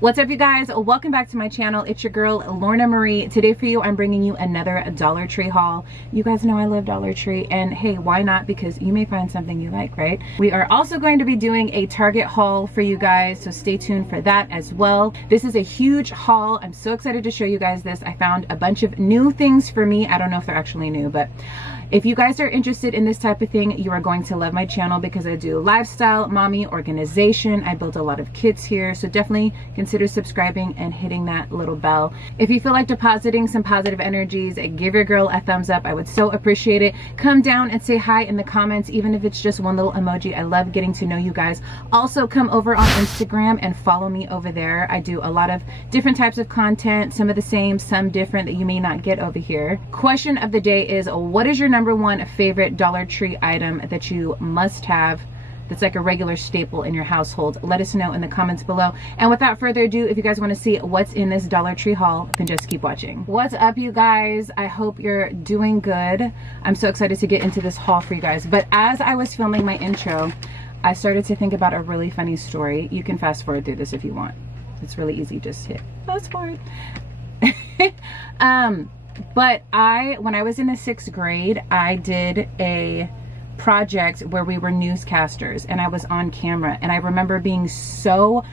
What's up, you guys? Welcome back to my channel. It's your girl Lorna Marie. Today for you, I'm bringing you another Dollar Tree haul. You guys know I love Dollar Tree, and hey, why not? Because you may find something you like, right? We are also going to be doing a Target haul for you guys, so stay tuned for that as well. This is a huge haul. I'm so excited to show you guys this. I found a bunch of new things for me. I don't know if they're actually new, but if you guys are interested in this type of thing, you are going to love my channel because I do lifestyle, mommy, organization. I build a lot of kits here, so definitely consider subscribing and hitting that little bell. If you feel like depositing some positive energies, give your girl a thumbs up. I would so appreciate it. Come down and say hi in the comments, even if it's just one little emoji. I love getting to know you guys. Also, come over on Instagram and follow me over there. I do a lot of different types of content, some of the same, some different that you may not get over here. Question of the day is, what is your number one favorite Dollar Tree item that you must have, that's like a regular staple in your household? Let us know in the comments below. And without further ado, if you guys want to see what's in this Dollar Tree haul, then just keep watching. What's up, you guys? I hope you're doing good. I'm so excited to get into this haul for you guys. But as I was filming my intro, I started to think about a really funny story. You can fast forward through this if you want. It's really easy. Just hit fast forward. But when I was in the 6th grade, I did a project where we were newscasters and I was on camera, and I remember being so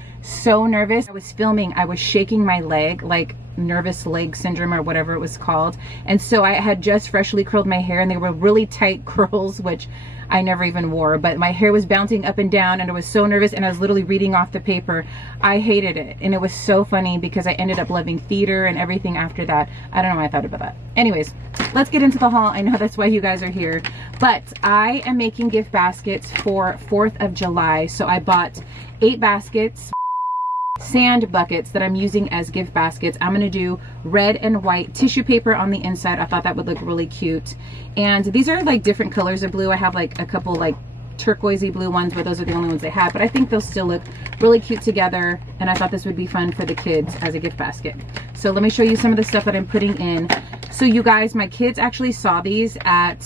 nervous. I was filming, I was shaking my leg, like nervous leg syndrome or whatever it was called. And so I had just freshly curled my hair, and they were really tight curls, which I never even wore, but my hair was bouncing up and down, and I was so nervous, and I was literally reading off the paper. I hated it, and it was so funny because I ended up loving theater and everything after that. I don't know why I thought about that. Anyways, let's get into the haul. I know that's why you guys are here, but I am making gift baskets for 4th of July. So I bought 8 baskets, sand buckets that I'm using as gift baskets. I'm gonna do red and white tissue paper on the inside. I thought that would look really cute. And these are like different colors of blue. I have like a couple like turquoisey blue ones, but those are the only ones I have. But I think they'll still look really cute together, and I thought this would be fun for the kids as a gift basket. So let me show you some of the stuff that I'm putting in. So you guys, my kids actually saw these at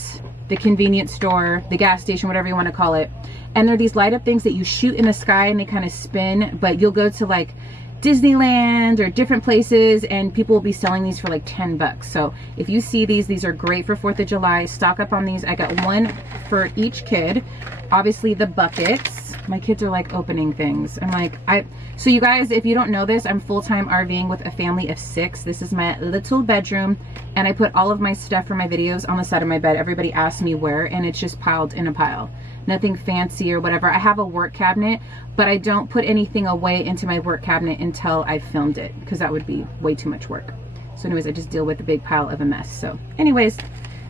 the convenience store, the gas station, whatever you want to call it. And they're these light up things that you shoot in the sky and they kind of spin, but you'll go to like Disneyland or different places and people will be selling these for like 10 bucks. So if you see these are great for 4th of July. Stock up on these. I got one for each kid. Obviously the buckets. My kids are like opening things. I'm like, so you guys, if you don't know this, I'm full-time RVing with a family of 6. This is my little bedroom, and I put all of my stuff for my videos on the side of my bed. Everybody asks me where, and it's just piled in a pile. Nothing fancy or whatever. I have a work cabinet, but I don't put anything away into my work cabinet until I filmed it, because that would be way too much work. So anyways, I just deal with the big pile of a mess. So anyways,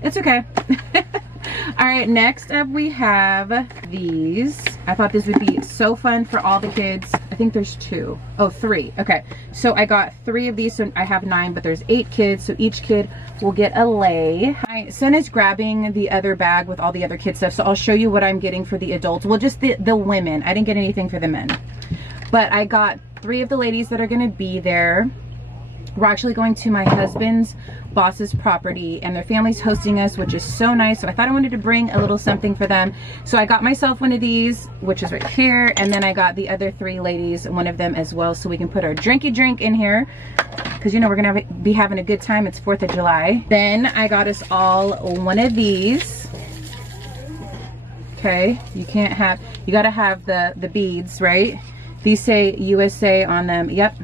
it's okay. All right, next up we have these. I thought this would be so fun for all the kids. I think there's 2. Oh, 3. Okay, so I got 3 of these, so I have 9, but there's 8 kids, so each kid will get a lei. My son is grabbing the other bag with all the other kid stuff, so I'll show you what I'm getting for the adults. Well, just the women. I didn't get anything for the men, but I got 3 of the ladies that are gonna be there. We're actually going to my husband's boss's property, and their family's hosting us, which is so nice. So I thought I wanted to bring a little something for them. So I got myself one of these, which is right here, and then I got the other 3 ladies one of them as well, so we can put our drinky drink in here, because you know we're gonna be having a good time. It's 4th of July. Then I got us all one of these. Okay, you gotta have the beads, right? These say USA on them. Yep.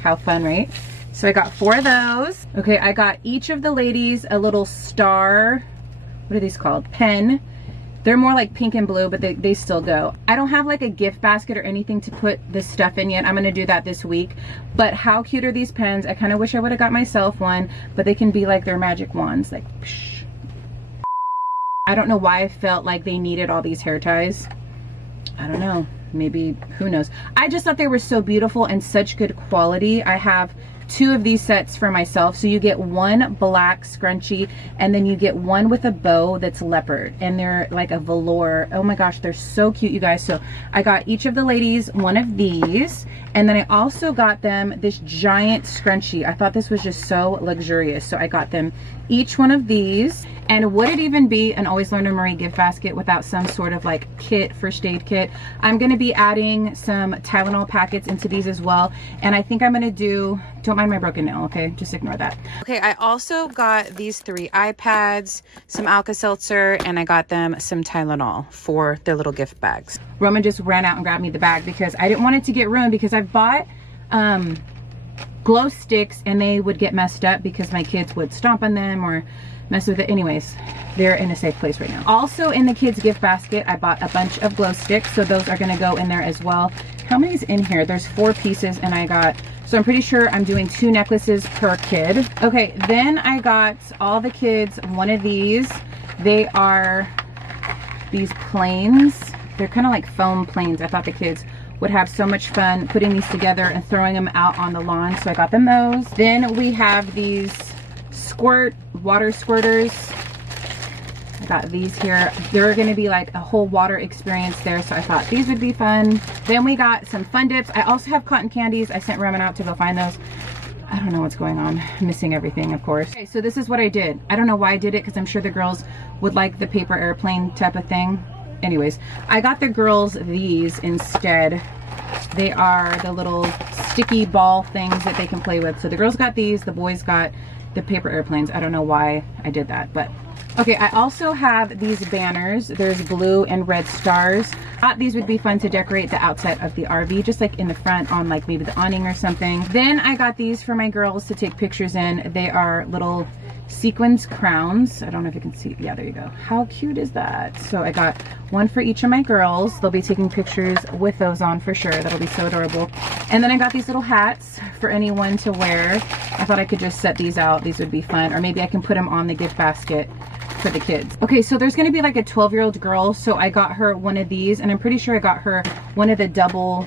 How fun, right? So I got 4 of those. Okay, I got each of the ladies a little star, what are these called? Pen. They're more like pink and blue, but they still go. I don't have like a gift basket or anything to put this stuff in yet. I'm gonna do that this week. But how cute are these pens? I kind of wish I would have got myself one, but they can be like their magic wands, like psh. I don't know why I felt like they needed all these hair ties. I don't know. Maybe, who knows? I just thought they were so beautiful and such good quality. I have 2 of these sets for myself. So you get 1 black scrunchie, and then you get 1 with a bow that's leopard, and they're like a velour. Oh my gosh, they're so cute, you guys. So I got each of the ladies 1 of these, and then I also got them this giant scrunchie. I thought this was just so luxurious, so I got them each one of these. And would it even be an Always Lorna Marie gift basket without some sort of like kit, first aid kit? I'm gonna be adding some Tylenol packets into these as well. And I think I'm gonna do, don't mind my broken nail, okay? Just ignore that. Okay, I also got these 3 iPads, some Alka-Seltzer, and I got them some Tylenol for their little gift bags. Roman just ran out and grabbed me the bag because I didn't want it to get ruined, because I've bought glow sticks and they would get messed up because my kids would stomp on them or mess with it. Anyways, they're in a safe place right now. Also in the kids gift basket, I bought a bunch of glow sticks, so those are gonna go in there as well. How many's in here? There's 4 pieces, and I got, so I'm pretty sure I'm doing 2 necklaces per kid. Okay, then I got all the kids one of these. They are these planes. They're kind of like foam planes. I thought the kids would have so much fun putting these together and throwing them out on the lawn, so I got them those. Then we have these water squirters. I got these here. They're gonna be like a whole water experience there, so I thought these would be fun. Then we got some fun dips. I also have cotton candies. I sent Roman out to go find those. I don't know what's going on. I'm missing everything, of course. Okay, so this is what I did. I don't know why I did it, because I'm sure the girls would like the paper airplane type of thing. Anyways, I got the girls these instead. They are the little sticky ball things that they can play with. So the girls got these, the boys got the paper airplanes. I don't know why I did that, but okay. I also have these banners. There's blue and red stars. I thought these would be fun to decorate the outside of the RV, just like in the front on like maybe the awning or something. Then I got these for my girls to take pictures in. They are little sequins crowns. I don't know if you can see. Yeah, there you go. How cute is that? So I got one for each of my girls. They'll be taking pictures with those on for sure. That'll be so adorable. And then I got these little hats for anyone to wear. I thought I could just set these out. These would be fun. Or maybe I can put them on the gift basket for the kids. Okay, so there's gonna be like a 12-year-old girl, so I got her one of these, and I'm pretty sure I got her one of the double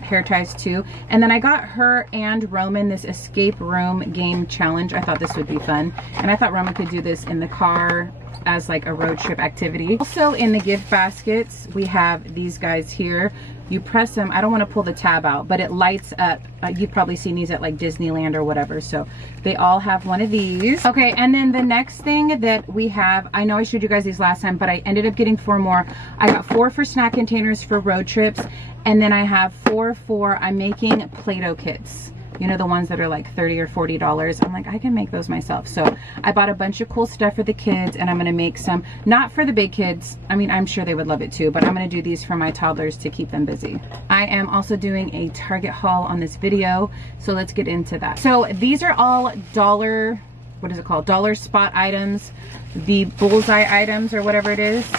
hair ties too. And then I got her and Roman this escape room game challenge. I thought this would be fun, and I thought Roman could do this in the car as like a road trip activity. Also in the gift baskets, we have these guys here. You press them, I don't want to pull the tab out, but it lights up. You've probably seen these at like Disneyland or whatever, so they all have one of these. Okay, and then the next thing that we have, I know I showed you guys these last time, but I ended up getting 4 more. I got 4 for snack containers for road trips, and then I have 4 for, I'm making Play-Doh kits. You know, the ones that are like $30 or $40. I'm like, I can make those myself. So I bought a bunch of cool stuff for the kids, and I'm gonna make some, not for the big kids. I mean, I'm sure they would love it too, but I'm gonna do these for my toddlers to keep them busy. I am also doing a Target haul on this video, so let's get into that. So these are all dollar, what is it called? Dollar spot items, the bullseye items or whatever it is.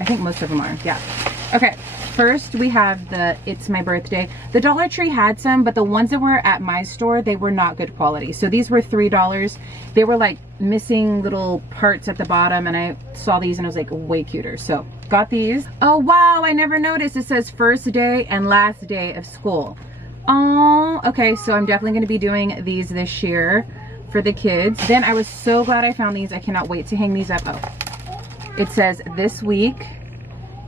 I think most of them are, yeah. Okay. First, we have the It's My Birthday. The Dollar Tree had some, but the ones that were at my store, they were not good quality. So these were $3. They were like missing little parts at the bottom, and I saw these and I was like, way cuter. So got these. Oh wow, I never noticed. It says first day and last day of school. Oh, okay, so I'm definitely gonna be doing these this year for the kids. Then I was so glad I found these. I cannot wait to hang these up. Oh, it says this week,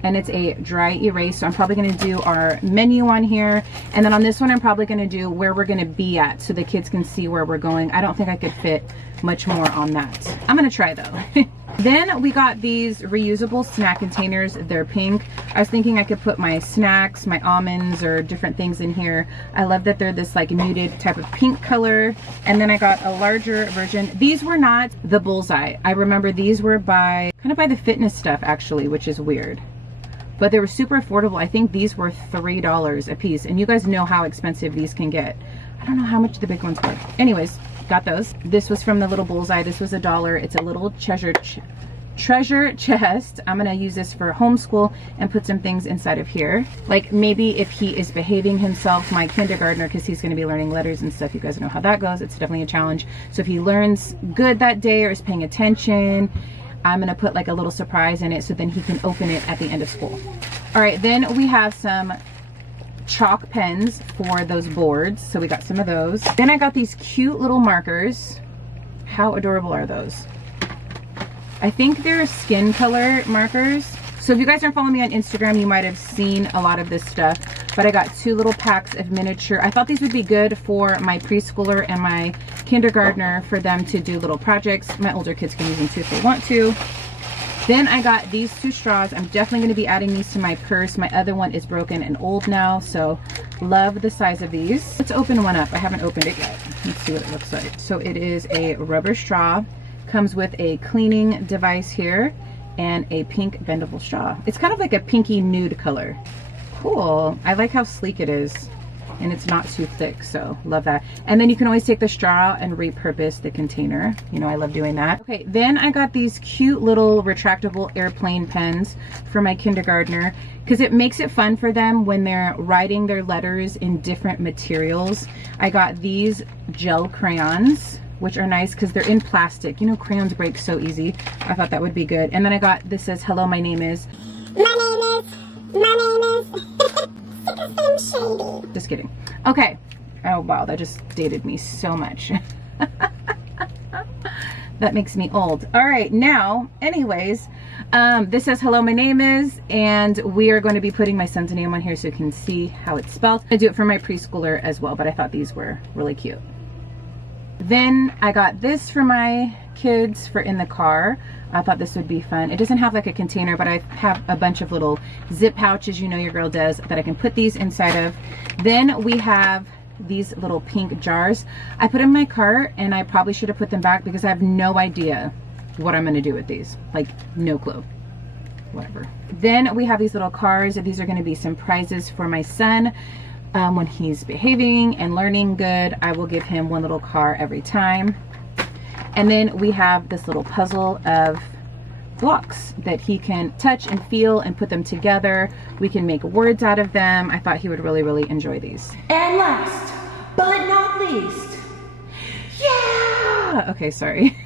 and it's a dry erase, so I'm probably gonna do our menu on here, and then on this one I'm probably gonna do where we're gonna be at so the kids can see where we're going. I don't think I could fit much more on that. I'm gonna try though. Then we got these reusable snack containers. They're pink. I was thinking I could put my snacks, my almonds, or different things in here. I love that they're this like muted type of pink color. And then I got a larger version. These were not the bullseye. I remember these were by, kind of by the fitness stuff actually, which is weird. But they were super affordable. I think these were $3 a piece, and you guys know how expensive these can get. I don't know how much the big ones were. Anyways, got those. This was from the little bullseye. This was $1. It's a little treasure chest. I'm gonna use this for homeschool and put some things inside of here. Like maybe if he is behaving himself, my kindergartner, because he's gonna be learning letters and stuff. You guys know how that goes. It's definitely a challenge. So if he learns good that day or is paying attention, I'm gonna put like a little surprise in it so then he can open it at the end of school. All right, then we have some chalk pens for those boards. So we got some of those. Then I got these cute little markers. How adorable are those? I think they're skin color markers. So if you guys aren't following me on Instagram, you might have seen a lot of this stuff, but I got 2 little packs of miniature. I thought these would be good for my preschooler and my kindergartner for them to do little projects. My older kids can use them too if they want to. Then I got these 2 straws. I'm definitely going to be adding these to my purse. My other one is broken and old now, so love the size of these. Let's open one up. I haven't opened it yet. Let's see what it looks like. So it is a rubber straw. Comes with a cleaning device here and a pink bendable straw. It's kind of like a pinky nude color. Cool. I like how sleek it is. And it's not too thick, so love that. And then you can always take the straw and repurpose the container. You know, I love doing that. Okay, then I got these cute little retractable airplane pens for my kindergartner because it makes it fun for them when they're writing their letters in different materials. I got these gel crayons, which are nice because they're in plastic. You know, crayons break so easy. I thought that would be good. And then I got, this says, hello, my name is. Shady. Just kidding. Okay. Oh wow, that just dated me so much. That makes me old. All right, now, anyways, this says hello, my name is, and we are going to be putting my son's name on here so you can see how it's spelled. I do it for my preschooler as well, but I thought these were really cute. Then I got this for my kids for in the car. I thought this would be fun. It doesn't have like a container, but I have a bunch of little zip pouches, you know your girl does, that I can put these inside of. Then we have these little pink jars. I put them in my cart and I probably should have put them back because I have no idea what I'm gonna do with these. Like, no clue. Whatever. Then we have these little cars. These are gonna be some prizes for my son. When he's behaving and learning good, I will give him one little car every time. And then we have this little puzzle of blocks that he can touch and feel and put them together. We can make words out of them. I thought he would really, really enjoy these. And last but not least, yeah! Okay, sorry.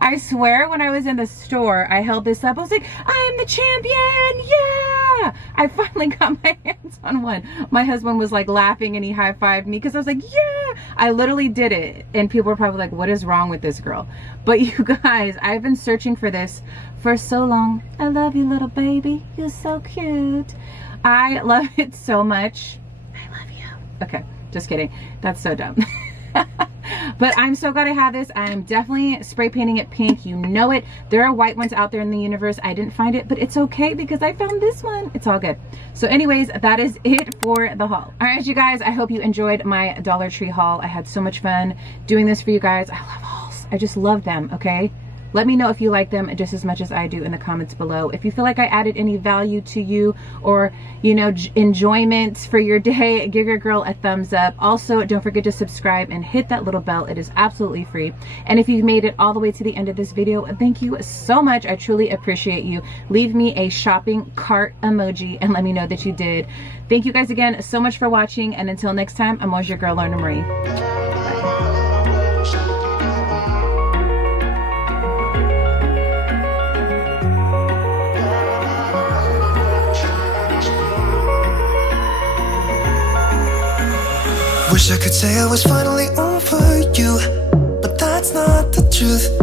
I swear when I was in the store, I held this up. I was like, I am the champion, yeah! I finally got my hands on one. My husband was like laughing and he high-fived me because I was like, yeah! I literally did it. And people were probably like, what is wrong with this girl? But you guys, I've been searching for this for so long. I love you, little baby. You're so cute. I love it so much. I love you. Okay, just kidding. That's so dumb. But I'm so glad I have this. I'm definitely spray painting it pink. You know it. There are white ones out there in the universe. I didn't find it, but it's okay because I found this one. It's all good. So anyways, that is it for the haul. All right, you guys, I hope you enjoyed my Dollar Tree haul. I had so much fun doing this for you guys. I love hauls. I just love them, okay? Let me know if you like them just as much as I do in the comments below. If you feel like I added any value to you or, you know, enjoyment for your day, give your girl a thumbs up. Also, don't forget to subscribe and hit that little bell. It is absolutely free. And if you've made it all the way to the end of this video, thank you so much. I truly appreciate you. Leave me a shopping cart emoji and let me know that you did. Thank you guys again so much for watching. And until next time, I'm always your girl, Lorna Marie. Wish I could say I was finally over you, but that's not the truth.